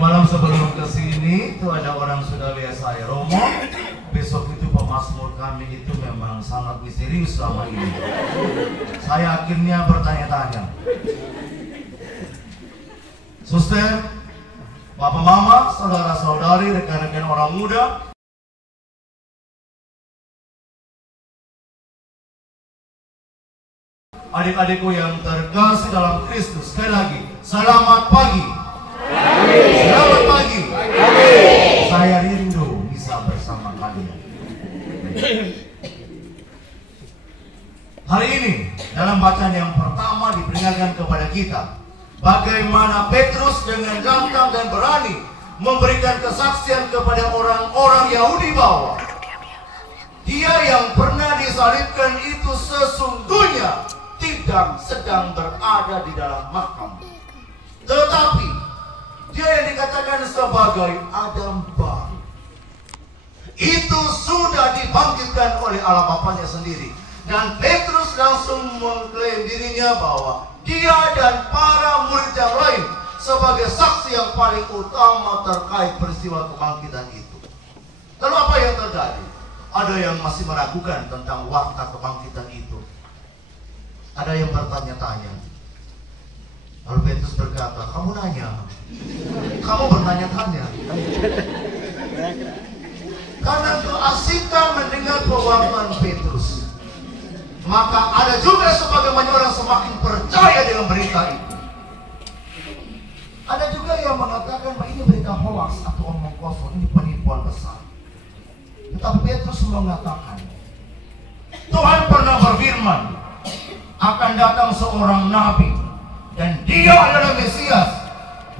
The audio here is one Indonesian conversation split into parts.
malam sebelum kesini itu ada orang Surabaya saya, Romo. Besok itu pemazmur kami itu memang sangat misterius selama ini. Saya akhirnya bertanya-tanya. Suster, bapak mama, saudara-saudari, rekan-rekan orang muda, adik-adikku yang terkasih dalam Kristus, sekali lagi, selamat pagi. Selamat pagi. Saya rindu bisa bersama kalian. Hari ini dalam bacaan yang pertama diperingatkan kepada kita bagaimana Petrus dengan ganteng dan berani memberikan kesaksian kepada orang-orang Yahudi bahwa dia yang pernah disalibkan itu sesungguhnya tidak sedang berada di dalam makam, tetapi dia yang dikatakan sebagai Adam baru itu sudah dibangkitkan oleh Allah Bapanya sendiri. Dan Petrus langsung mengklaim dirinya bahwa dia dan para murid yang lain sebagai saksi yang paling utama terkait peristiwa kebangkitan itu. Lalu apa yang terjadi? Ada yang masih meragukan tentang warta kebangkitan itu. Ada yang bertanya-tanya. Lalu Petrus berkata, kamu nanya, kamu bertanya-tanya. Karena keasikan mendengar pewakuan Petrus, maka ada juga sebagaimana orang semakin percaya dengan berita itu. Ada juga yang mengatakan bahwa ini berita hoax atau omong kosong, ini penipuan besar. Tetapi Petrus mengatakan, Tuhan pernah berfirman, akan datang seorang nabi dan dia adalah Mesias.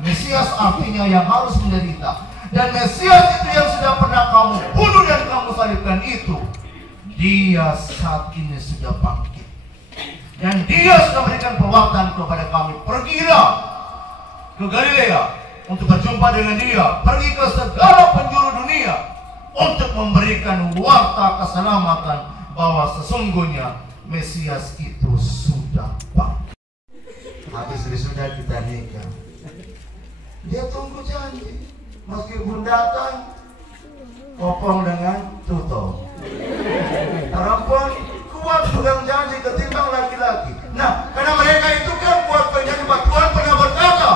Mesias artinya yang harus menderita. Dan Mesias itu yang sudah pernah kamu bunuh dan kamu salibkan itu, dia saat ini sudah bangkit. Dan dia sudah memberikan perwaktan kepada kami. Pergilah ke Galilea untuk berjumpa dengan dia. Pergi ke segala penjuru dunia untuk memberikan warta keselamatan bahwa sesungguhnya Mesias itu sudah bangkit. Habis sudah kita nikah, dia tunggu janji. Meskipun datang kopong dengan tutup. Perempuan kuat pegang janji ketimbang laki-laki. Nah, karena mereka itu kan kuat berjanji. Tuhan pernah berkata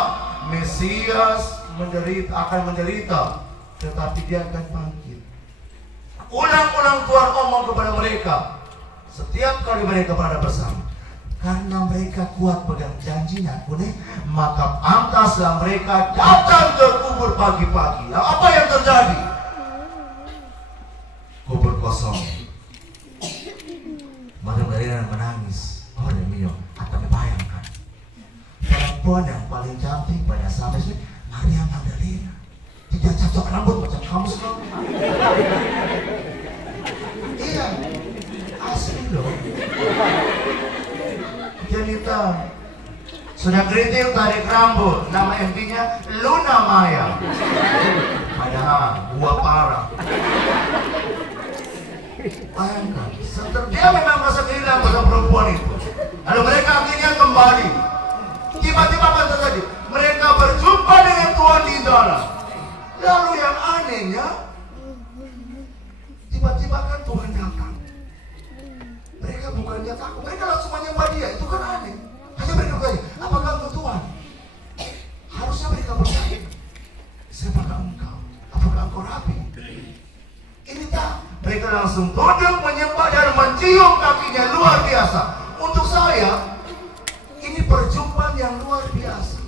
Mesias akan menderita, tetapi dia akan bangkit. Ulang-ulang Tuhan omong kepada mereka setiap kali mereka berada bersama. Karena mereka kuat pegang janjinya, maka pantaslah mereka datang ke kubur pagi-pagi. Nah, apa yang terjadi? Kubur kosong. Magdalena menangis. Oh demi atau bayangkan, perempuan yang paling cantik pada saat itu Maria Magdalena. Tidak cocok rambut macam kamu sekarang. Iya, asli loh. Janita sudah keriting tarik rambut, nama MV-nya Luna Maya. Padahal gua parah. Bayangkan, dia memang merasa kehilangan pada perempuan itu. Lalu mereka akhirnya kembali. Tiba-tiba apa terjadi? Mereka berjumpa dengan Tuhan di dalam. Lalu yang anehnya, tiba-tiba kan Tuhan datang. Mereka bukannya takut, mereka langsung menyembah dia. Itu kan aneh. Hanya mereka bertanya, apakah engkau Tuhan? Harusnya mereka bertanya, siapakah engkau? Apakah engkau Rabi? Ini tak. Mereka langsung duduk menyembah dan mencium kakinya. Luar biasa. Untuk saya, ini perjumpaan yang luar biasa.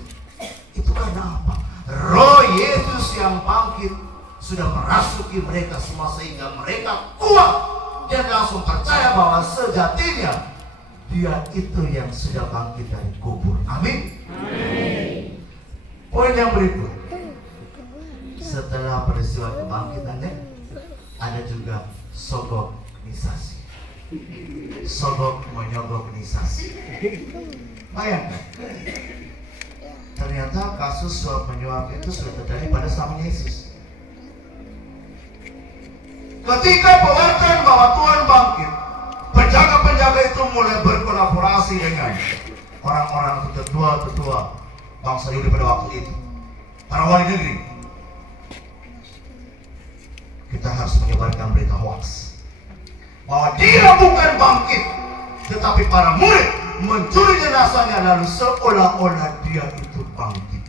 Itu karena apa? Roh Yesus yang bangkit sudah merasuki mereka semua sehingga mereka kuat dan langsung percaya bahwa sejatinya dia itu yang sudah bangkit dari kubur. Amin. Amin. Poin yang berikut, setelah peristiwa kebangkitannya ada juga sogoknisasi. Sogok menyogoknisasi. Bayangkan, ternyata kasus suap menyuap itu sudah terjadi pada zaman Yesus. Ketika pewartaan bahwa Tuhan bangkit, penjaga-penjaga itu mulai berkolaborasi dengan orang-orang tetua bangsa Yahudi pada waktu itu. para wali negeri, kita harus menyebarkan berita hoax bahwa dia bukan bangkit, tetapi para murid mencuri jenazahnya lalu seolah-olah dia itu bangkit.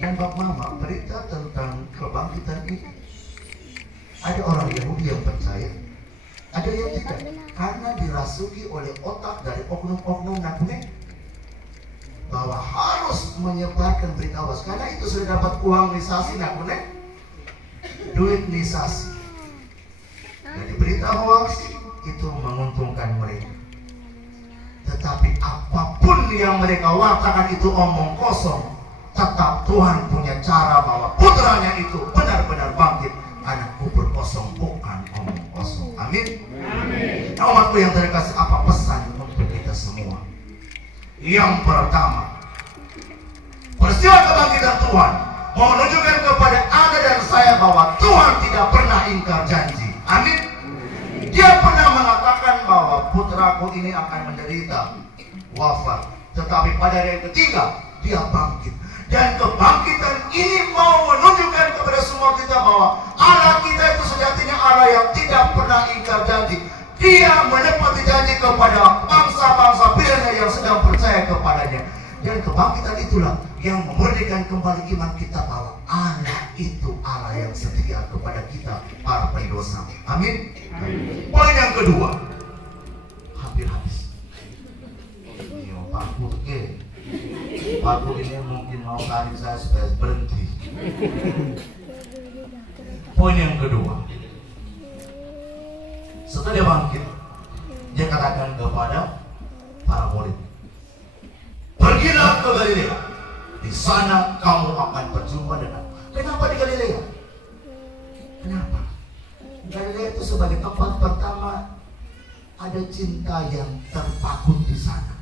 Dan Bapak Mama, berita tentang kebangkitan itu, ada orang Yahudi yang percaya, ada yang tidak, karena dirasuki oleh otak dari oknum-oknum Nakune bahwa harus menyebarkan berita hoax, karena itu sudah dapat uang nisasi Nakune, duit nisasi. Jadi berita hoax itu menguntungkan mereka. Tetapi apapun yang mereka wartakan itu omong kosong. Tetap Tuhan punya cara bahwa putranya itu benar-benar bangkit. Anak kubur kosong bukan omong kosong. Amin. Amin. Nah, umatku yang terkasih, apa pesan untuk kita semua? Yang pertama, peristiwa kebangkitan Tuhan mau menunjukkan kepada Anda dan saya bahwa Tuhan tidak pernah ingkar janji. Amin. Dia pernah mengatakan bahwa putraku ini akan menderita, wafat, tetapi pada hari yang ketiga dia bangkit. Dan kebangkitan ini mau menunjukkan kepada semua kita bahwa Allah kita itu sejatinya Allah yang tidak pernah ingkar janji. Dia menepati janji kepada bangsa-bangsa pilihannya yang sedang percaya kepadanya. Dan kebangkitan itulah yang memurnikan kembali iman kita bahwa Allah itu Allah yang setia kepada kita para pendosa. Amin. Poin yang kedua, hampir habis. Paku ini mungkin mau tarik saya supaya berhenti. Poin yang kedua, setelah dia bangkit, dia katakan kepada para murid, pergilah ke Galilea, di sana kamu akan berjumpa dengan aku. Kenapa di Galilea? Kenapa? Galilea itu sebagai tempat pertama ada cinta yang terpakut di sana.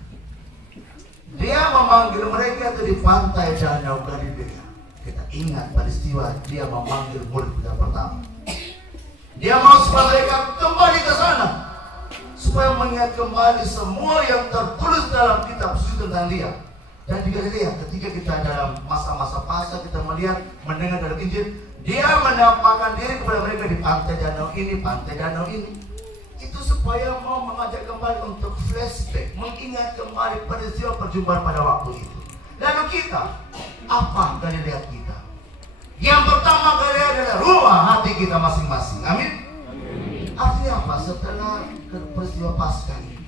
Dia memanggil mereka itu di pantai Danau Galilea. Kita ingat peristiwa dia memanggil murid yang pertama. Dia mau supaya mereka kembali ke sana, supaya mengingat kembali semua yang tertulis dalam kitab suci tentang dia. Dan di Galilea, ketika kita dalam masa-masa fase kita melihat, mendengar dalam Injil, dia menampakkan diri kepada mereka di pantai danau ini, pantai danau ini. Itu supaya mau mengajak kembali untuk flashback, mengingat kembali peristiwa perjumpaan pada waktu itu. Lalu kita, apa Galilea kita? Yang pertama Galilea adalah rumah hati kita masing-masing. Amin. Artinya apa? Setelah peristiwa Paskah ini,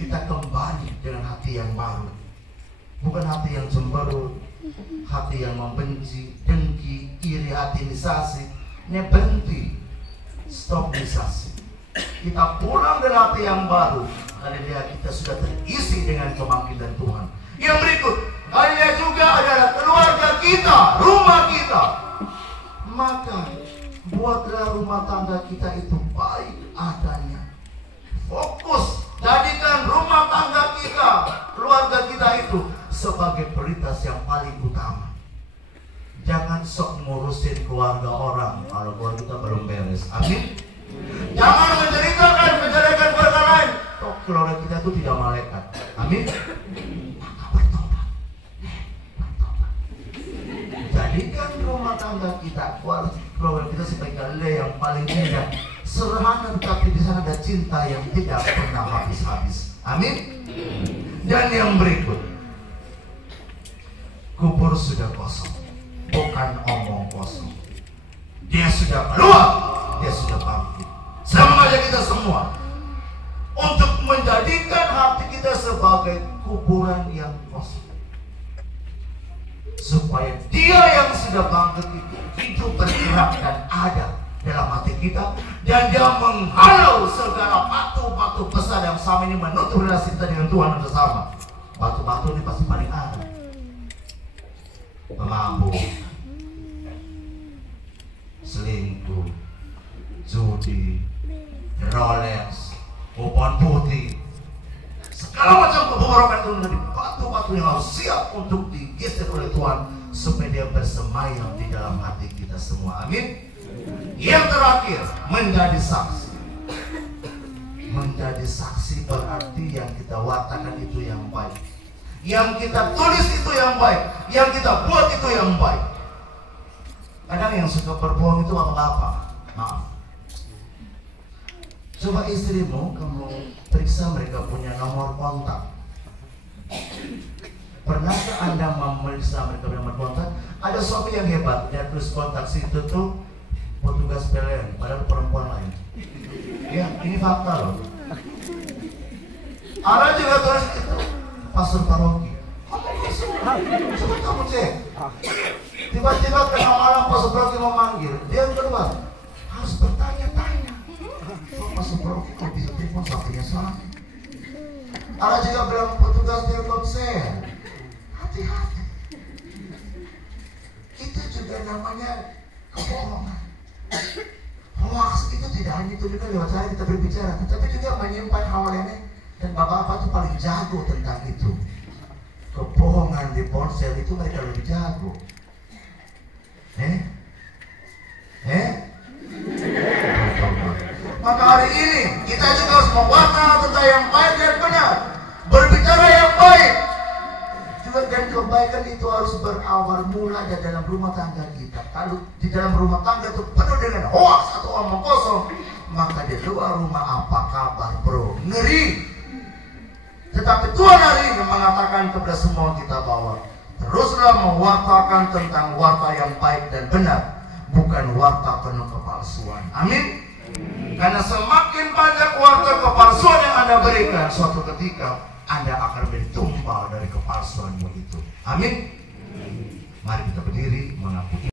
kita kembali dengan hati yang baru. Bukan hati yang cemberut, hati yang membenci, dengki, iri, hati nisasi. Ini berhenti, stop nisasi. Kita pulang dengan hati yang baru. Galilea kita sudah terisi dengan kebangkitan Tuhan. Yang berikut, Galilea juga adalah keluarga kita, rumah kita. Maka buatlah rumah tangga kita itu baik adanya. Fokus, jadikan rumah tangga kita, keluarga kita itu sebagai prioritas yang paling utama. Jangan sok ngurusin keluarga orang kalau keluarga kita belum beres. Amin. Jangan menceritakan kejelekan keluarga lain. Toh keluarga kita itu tidak malaikat. Amin. Maka bertobat. Jadikan rumah tangga kita, keluarga kita sebagai Galilea yang paling indah, sederhana, tetapi di sana ada cinta yang tidak pernah habis-habis. Amin. Dan yang berikut, kubur sudah kosong, bukan omong kosong. Dia sudah keluar, dia sudah bangkit. Saya mengajak kita semua untuk menjadikan hati kita sebagai kuburan yang kosong, supaya dia yang sudah bangkit itu hidup, bergerak dan ada dalam hati kita, dan dia menghalau segala batu-batu besar yang sama ini menutup relasi kita dengan Tuhan bersama. Batu-batu ini pasti paling ada. Pemabuk, selingkuh, judi, Rolex, kupon putih, segala macam keborokan itu menjadi batu-batu yang harus siap untuk digeser oleh Tuhan supaya dia bersemayam di dalam hati kita semua. Amin. Yang terakhir, menjadi saksi. Menjadi saksi berarti yang kita wartakan itu yang baik. Yang kita tulis itu yang baik, yang kita buat itu yang baik. Kadang yang suka berbohong itu apa? Maaf. Coba istrimu, kamu periksa mereka punya nomor kontak. Pernahkah Anda memeriksa mereka punya nomor kontak? Ada suami yang hebat, dia tulis kontak situ tuh petugas PLN, padahal perempuan lain. Ya, ini fakta loh. Ada juga tulis itu pastor paroki. Coba kamu cek. Tiba-tiba kena malam pastor paroki mau manggil, dia keluar. Harus bertanya-tanya. Kok pastor paroki kok bisa telepon sapinya salah? Ada juga bilang petugas Telkomsel. Hati-hati. Itu juga namanya kebohongan. Hoax itu tidak hanya ditujukan lewat saya kita berbicara, tetapi juga menyimpan hal lainnya. Dan bapak-bapak itu paling jago tentang itu. Kebohongan di ponsel itu mereka lebih jago. Maka hari ini kita juga harus mewarna tentang yang baik dan benar, berbicara yang baik. Juga dan kebaikan itu harus berawal mula dari dalam rumah tangga kita. Kalau di dalam rumah tangga itu penuh dengan hoax atau omong kosong, maka di luar rumah apa kabar bro? Ngeri. Tetapi Tuhan hari ini mengatakan kepada semua kita bahwa teruslah mewartakan tentang warta yang baik dan benar, bukan warta penuh kepalsuan. Amin. Karena semakin banyak warta kepalsuan yang Anda berikan, suatu ketika Anda akan menjadi tumbal dari kepalsuanmu itu. Amin. Mari kita berdiri mengaku.